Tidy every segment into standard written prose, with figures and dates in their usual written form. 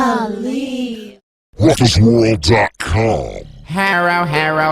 Ali. RuckusWorld.com. Hello,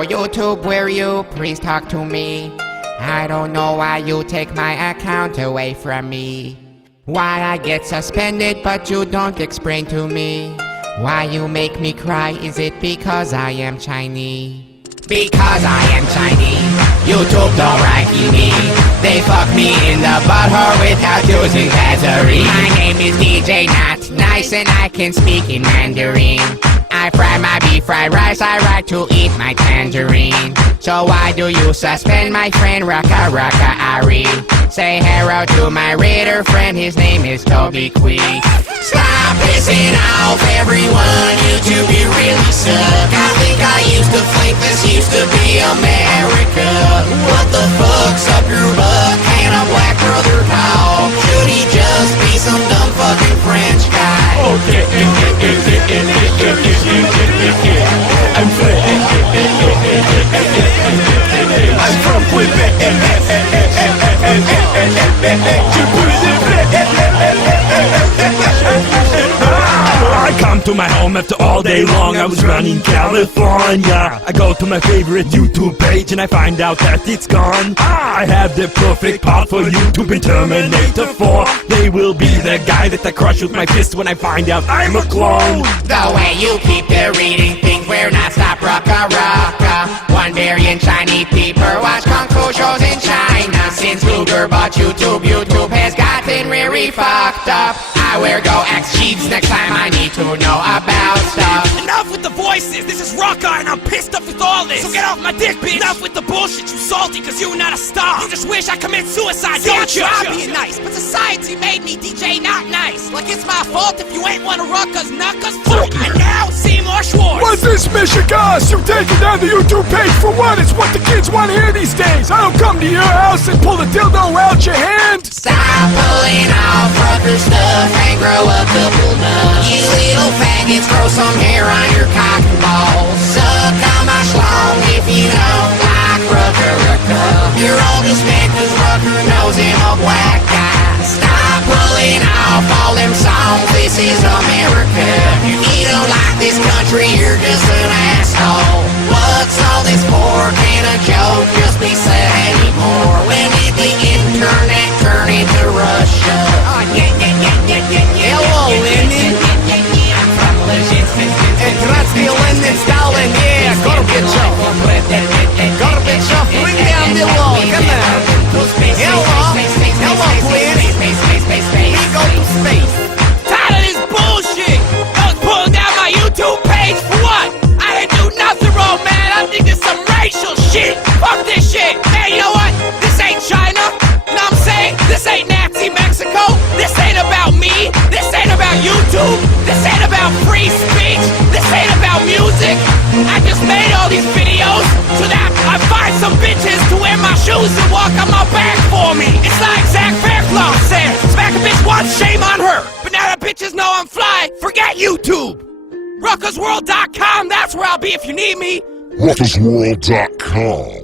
YouTube, will you please talk to me? I don't know why you take my account away from me. Why I get suspended but you don't explain to me. Why you make me cry, is it because I am Chinese? Because I am Chinese, YouTube don't like me. They fuck me in the butthole without using Vaseline. My name is DJ Not Nice and I can speak in Mandarin. I fry my beef fried rice, I like to eat my tangerine. So why do you suspend my friend Raka Ari? Say hello to my reader friend, his name is Toby Quee. Stop pissing off everyone, YouTube, you really suck. I think I used to think this used to be America. What the fuck's up your butt? Can a black brother talk? Should he just be some dumb fucking French guy? Okay, I'm French. I'm from Quebec. I come to my home after all day long. I was running California. I go to my favorite YouTube page and I find out that it's gone. I have the perfect part for YouTube in Terminator 4. They will be the guy that I crush with my fist when I find out I'm a clone. The way you keep the reading things, we're not stop Raka. 1 billion Chinese people watch Kung Fu shows in China. Since Luger bought YouTube, YouTube has gotten really fucked up. I will go ask Jeeves next time I need to know about stuff. Enough with the voices, this is Raka and I'm pissed off with all this. So get off my dick, bitch. Enough with the bullshit, you salty cause you not a star. You just wish I commit suicide, don't you? I try being nice, but society made me DJ Not Nice. Like it's my fault if you ain't one of Raka's knuckles. And now, Seymour Schwartz. What's this, Michigas? You taking down the YouTube page for what? It's what the kids want to hear these days. I don't come to your house and pull the dildo out your hand. Stop pulling off Rucker stuff and grow a couple nuts. You little faggots, grow some hair on your cock and balls. Suck on my schlong if you don't like Rucker. You're all just mad cause Rucker knows him a black guy. Stop pulling off all them songs, this is America. If you don't like this country, you're just an asshole. What's all this for? Can a joke just be said anymore? When did the internet turn into Russia? Oh, yeah. Hello, Lenin. I'm from Lizhin. And Trotsky, Lenin, Stalin, yeah. Gorbachev. Bring down the wall, come on. Hello, please. We go to space. Tired of this bullshit. I was pulling down my YouTube page for what? I didn't do nothing wrong, man. I think it's some racial shit. Fuck this shit. Hey, you know what? This ain't China. You know what I'm saying? This ain't Nazi Mexico. This ain't about me. This ain't about YouTube. This ain't about free speech. This ain't about music. I just made all these videos so that I find some bitches to wear my shoes and walk on my back for me. It's like Zach Fairclough said, smack a bitch once, shame on her. But now that bitches know I'm fly, forget YouTube. RuckusWorld.com, that's where I'll be if you need me. RuckusWorld.com.